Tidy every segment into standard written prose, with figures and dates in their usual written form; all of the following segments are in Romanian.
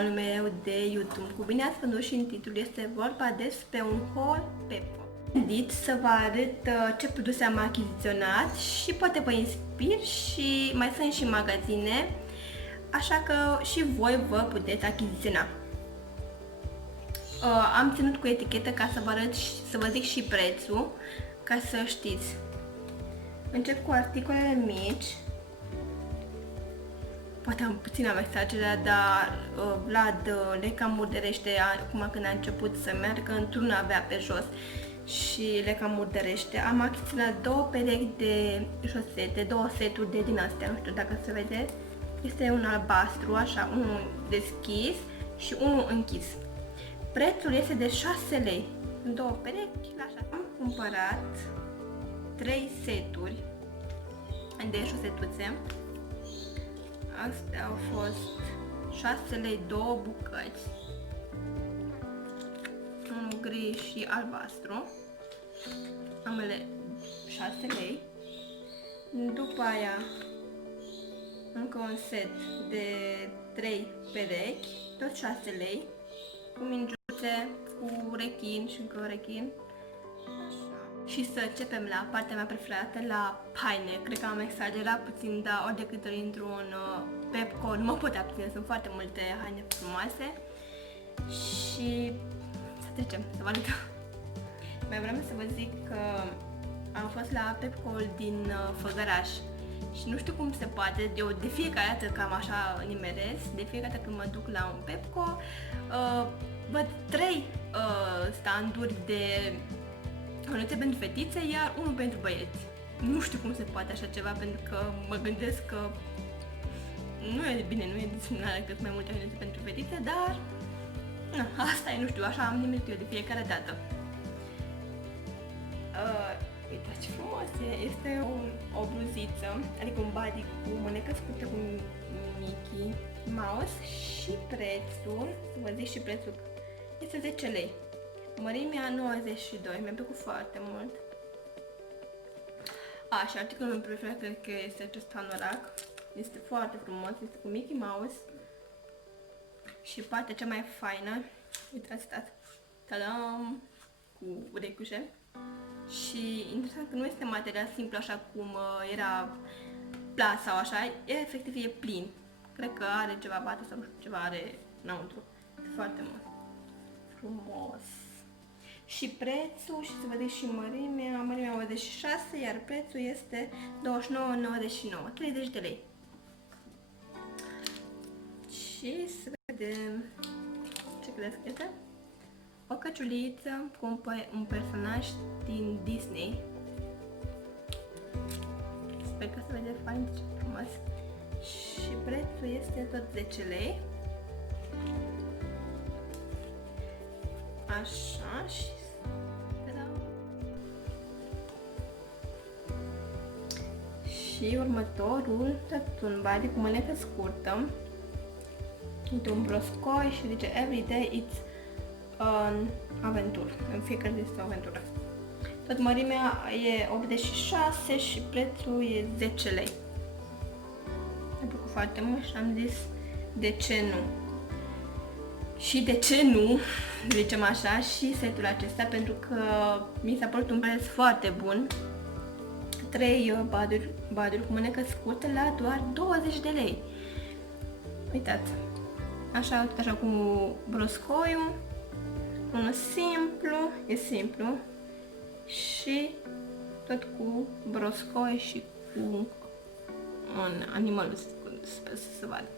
canalul meu de YouTube. Cu bine ați văzut și în titlu, este vorba despre un haul Pepco. Am gândit să vă arăt ce produse am achiziționat și poate vă inspir și mai sunt și magazine, așa că și voi vă puteți achiziționa. Am ținut cu etichetă ca să vă arăt și să vă zic și prețul, ca să știți. Încep cu articolele mici. Poate am puțin exagerat, dar Vlad le cam murdărește acum când a început să meargă, într-una avea pe jos și le cam murdărește. Am achiziționat două perechi de șosete, două seturi de din astea, nu știu dacă se vede. Este un albastru, așa, unul deschis și unul închis. Prețul este de 6 lei. Două perechi, așa. Am cumpărat 3 seturi de șosetuțe. Astea au fost 6 lei, 2 bucăți, unul gri și albastru, ambele 6 lei. După aia încă un set de 3 perechi, tot 6 lei, cu mingiuțe, cu rechin și încă un rechin. Și să începem la partea mea preferată, la haine. Cred că am exagerat puțin, dar ori de câte ori intru în Pepco, nu mă pot abține, sunt foarte multe haine frumoase. Și să trecem, să vă arăt. Mai vreau să vă zic că am fost la Pepco din Făgăraș și nu știu cum se poate, eu de fiecare dată cam așa nimeresc, de fiecare dată când mă duc la un Pepco, văd 3 standuri de hănuțe pentru fetițe, iar unul pentru băieți. Nu știu cum se poate așa ceva, pentru că mă gândesc că nu e bine, nu e discriminare cât mai multe hănuțe pentru fetițe, dar na, asta e, nu știu, așa am nimerit eu de fiecare dată. Uitați ce frumos e! Este o bluziță, adică un body cu mânecă scurtă cu Mickey Mouse și prețul, să vă zic și prețul, este 10 lei. Mărimea 92, mi-a plăcut foarte mult. Și articolul meu preferat cred că este acest hanorac. Este foarte frumos, este cu Mickey Mouse. Și partea cea mai faină, uitați, tadam, cu urechiușe. Și interesant că nu este material simplu așa cum era plas sau așa, efectiv e plin. Cred că are ceva bate sau nu știu, ceva are înăuntru. Este foarte mult frumos. Și prețul, și să vedeți și mărimea 86, iar prețul este 29,99, 30 de lei. Și să vedem ce credeți că este. O căciuliță cu un personaj din Disney. Sper că se vede fain, ce frumos. Și prețul este tot 10 lei. Așa, și și următorul, tot un body cu mânecă scurtă, uite, un broscoi și zice every day it's an aventură, în fiecare zi este o aventură. Tot mărimea e 86 și prețul e 10 lei. Mi-a plăcut foarte mult și am zis de ce nu. Și de ce nu, zicem așa, și setul acesta, pentru că mi s-a părut un preț foarte bun. 3 baduri cu mânecă scurtă la doar 20 de lei. Uitați, așa, tot așa cu broscoiul, unul simplu, e simplu, și tot cu broscoi și cu un animal, sper să se vadă.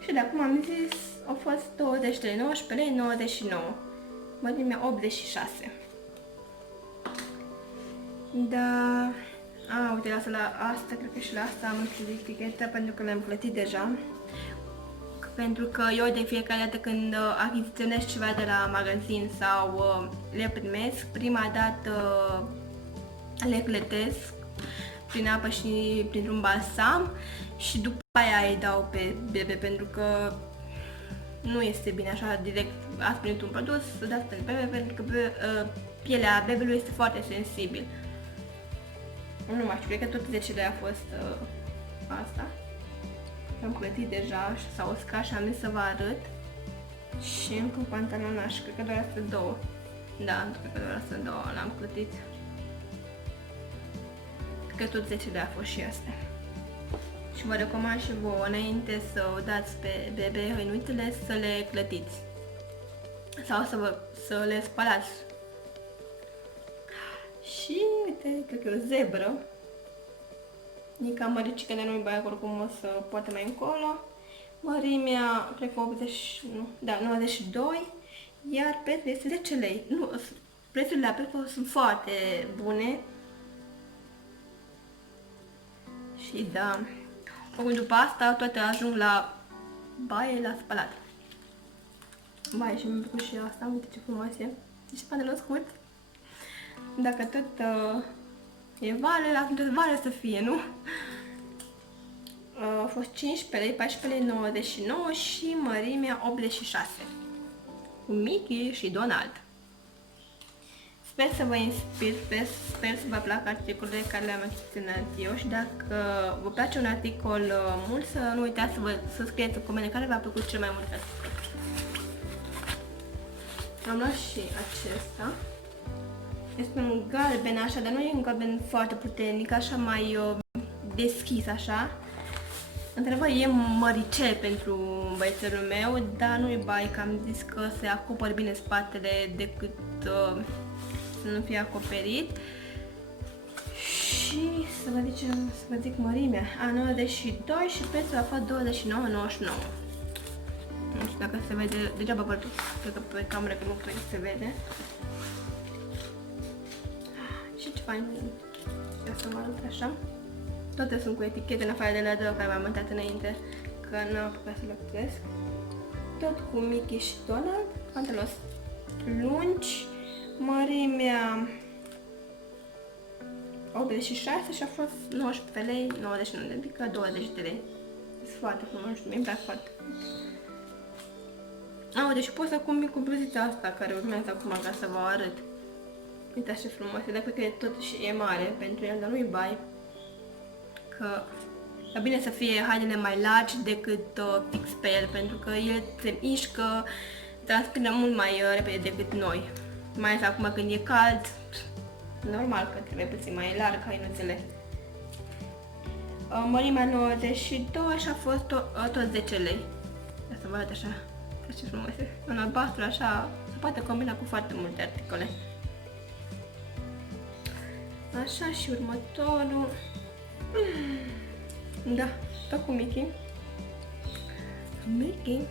Și de acum am zis, au fost 20 de lei, 19 lei, 99, mărimea 86. Da, uite, la asta, cred că și la asta am închis eticheta pentru că le-am plătit deja. Pentru că eu de fiecare dată când achiziționez ceva de la magazin sau le primesc, prima dată le clătesc prin apă și printr-un balsam și după aia îi dau pe bebe, pentru că nu este bine așa direct, ați primit un produs, să dați pe bebe, pentru că pielea bebelui este foarte sensibil. Nu mai știu, cred că tot 10 lei a fost asta. am plătit deja și s-a uscat și am zis să vă arăt. Și încă un pantalonaș, cred că doar astea două. Da, cred că doar astea două l-am plătit. Cred că tot 10 lei a fost și astea. Și vă recomand și vouă, înainte să o dați pe bebe hăinuțele, să le clătiți. Sau să le spălați. Și uite, cred că e o zebră. E cam măricică, de nu-i bai oricum o să poate mai încolo. Mărimea, cred că 80, nu, da, 92, iar prețul este 10 lei. Nu, prețurile la Petco sunt foarte bune. Și da, acum după asta toate ajung la baie, la spălat. Baie și mi-am făcut și asta, uite ce frumos e. Deci pantalon scurt. Dacă tot e vale, atunci vale să fie, nu? A fost 15 lei, 14 lei 99 și mărimea 86. Cu Mickey și Donald. Sper să vă inspir, sper să vă placă articolele care le-am achiziționat eu și dacă vă place un articol mult, să nu uitați să scrieți în comentarii care v-a plăcut cel mai mult articol. Am luat și acesta. Este un galben așa, dar nu e un galben foarte puternic, așa mai deschis așa. Într-adevăr e măricel pentru băiețelul meu, dar nu-i bai, că am zis că se acopăr bine spatele decât să nu fie acoperit. Și să vă zic mărimea, a 92 și prețul a fost 29,99. Nu știu dacă se vede, degeaba văd, cred că pe cameră că nu cred că se vede. Și ce fain, să vă arăt așa. Toate sunt cu etichete, în afară de la două care v-am arătat înainte, că nu am apucat să le plătesc. Tot cu Mickey și Donald, pantaloni lungi, mărimea 86 și a fost 19 lei, 99 de pică, 20 de lei. Sunt foarte frumos, mi-mi plac foarte mult. Uite, și pot să combin cu bluzița asta care urmează acum ca să vă arăt. Uitați ce frumos e, dar cred că e totuși e mare pentru el, dar nu-i bai. Că e bine să fie hainele mai largi decât fix pe el, pentru că el se mișcă, transpiră mult mai repede decât noi. Mai ales acum când e cald, normal că trebuie puțin mai larg hainuțele. Mărimea 92 și a fost tot 10 lei. Ia să vă arăt așa, ce frumos e. Un albastru așa, se poate combina cu foarte multe articole. Așa și următorul. Da, tot cu Mickey. Mickey.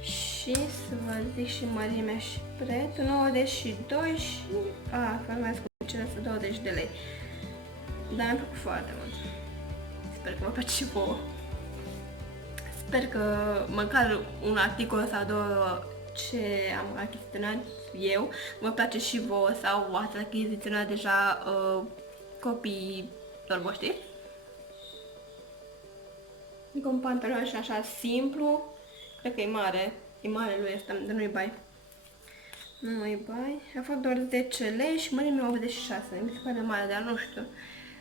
Și să vă zic și mărimea și prețul, 92 și... mai scurt, cele 20 de lei. Dar mi-a plăcut foarte mult. Sper că vă place și vouă. Sper că măcar un articol sau două ce am achiziționat eu, vă place și vouă sau ați achiziționat deja copiilor voștri. Încă un pantalon și așa simplu, cred că e mare lui ăsta, dar nu-i bai. Nu-i bai, a fost doar 10 lei și mărimea 86, mi se pare mare, dar nu știu.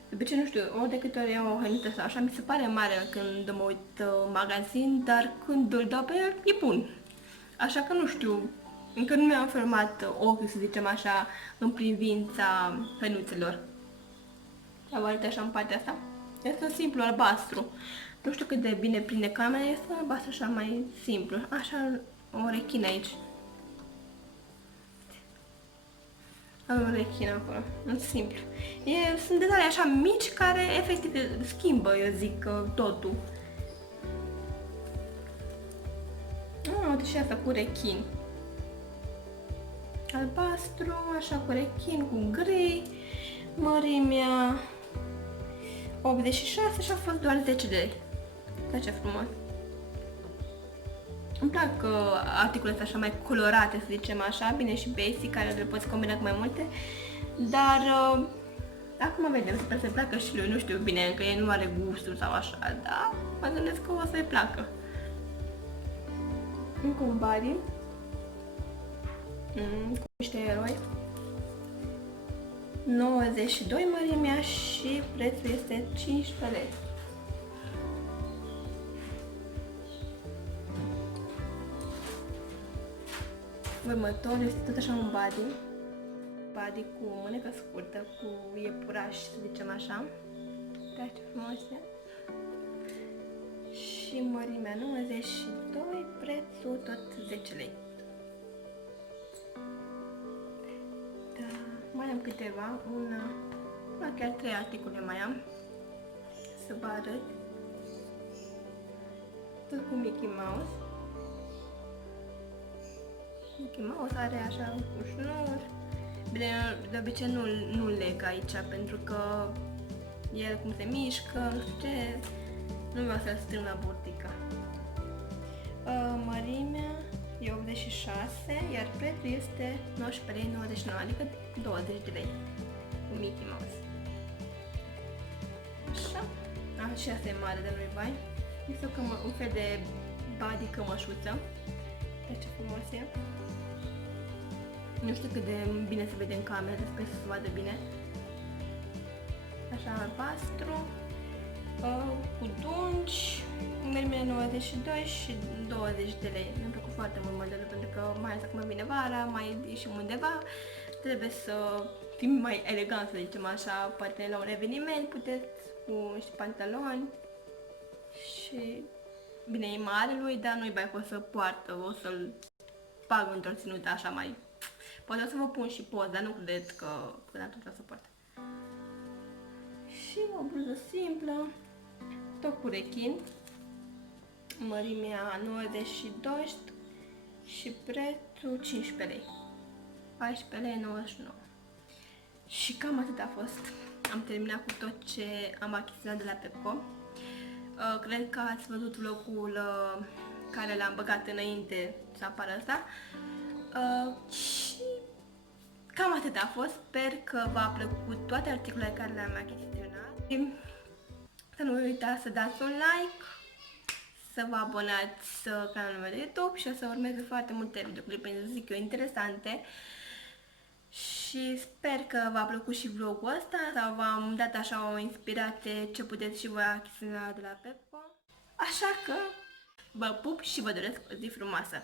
De obicei, nu știu, ori de câte ori iau o hăinuță sau așa, mi se pare mare când mă uit în magazin, dar când îl dau pe el, e bun. Așa că nu știu, încă nu mi-am format ochiul, să zicem așa, în privința hăinuțelor. Vă arăt așa în partea asta. Este un simplu albastru. Nu știu cât de bine prinde camera, este un albastru așa mai simplu. Așa o rechină aici. Am o rechină acolo, un simplu. Sunt detalii așa mici care efectiv schimbă, eu zic, totul. Uite și asta cu rechin. Albastru, așa cu rechin, cu gri. Mărimea 86 și a fost doar 10 de lei. Uite ce frumos. Îmi plac articolele așa mai colorate, să zicem așa, bine și basic, care le poți combina cu mai multe. Dar acum vedem, sper să-i placă și lui, nu știu bine, că el nu are gustul sau așa, dar mă gândesc că o să-i placă. Încă un body cu niște eroi. 92 mărimea și prețul este 15 lei. Următorul este tot așa un body cu mânecă scurtă, cu iepuraș, să zicem așa. Da, ce frumos e. Și mărimea 92, prețul tot 10 lei. Da, mai am câteva, chiar 3 articole mai am, să vă arăt. Tot cu Mickey Mouse. Mickey Mouse are așa cu șnur. Bine, de obicei nu leg aici, pentru că el cum se mișcă, nu știu ce, nu vreau să-l strâng la burtică. Mărimea e 86, iar prețul este 19,99 lei, adică 20 de lei cu Mickey Mouse. Așa. Și asta e mare de lui Bai. Este un fel de body cămășuță. Uite ce frumos e. Nu știu cât de bine se vede în cameră, sper să se vadă bine. Așa, albastru, cu dungi, mărimea 92 și 20 de lei. Mi-a plăcut foarte mult modelul, pentru că mai ales acum vine vara, mai ieșim undeva, trebuie să fim mai elegant, să zicem așa, poate la un eveniment puteți cu niște pantaloni și bine, e mare lui, dar nu-i bai că o să poartă, o să-l bag într-o ținută așa mai... Poate o să vă pun și poz, dar nu credeți că atunci o să poartă. Și o bluză simplă, tot cu rechin, mărimea 92 și prețul 15 lei, 14 lei 99. Și cam atât a fost. Am terminat cu tot ce am achiziționat de la Pepco. Cred că ați văzut vlogul care l-am băgat înainte să apară asta. Și cam atât a fost. Sper că v-a plăcut toate articolele care le-am achiziționat. Să nu uitați să dați un like, să vă abonați canalul meu de YouTube și o să urmeze foarte multe videoclipuri, zic eu, interesante. Și sper că v-a plăcut și vlogul ăsta sau v-am dat așa o inspirație ce puteți și voi achiziționa de la Pepco. Așa că vă pup și vă doresc o zi frumoasă!